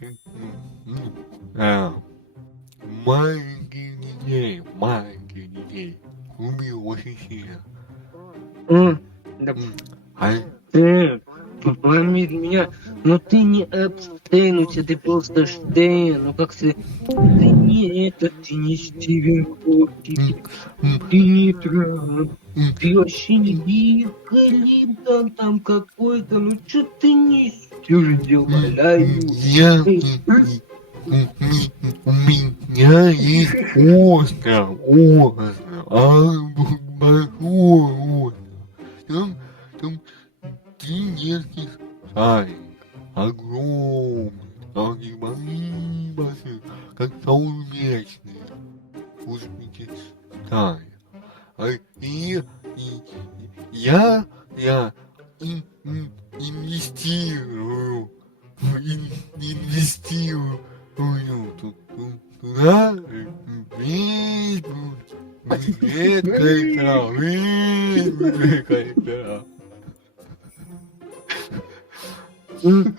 Ну, а, маленьких детей убил очень сильно. Да А ты, пойми меня, но ты не Эпстейн, у тебя ты просто Штейн, ну как ты не этот, ты не Стивен Хокинг, ты не Трамп, ты вообще не Билл Клинтон там какой-то, ну чё ты несешь, умоляю. я, у меня есть остров, большой остров. Там тренерский садик, огромный, такие большие, как солнечные, Узбекистане. А я инвестирую, инвестирую туда весь когда. М,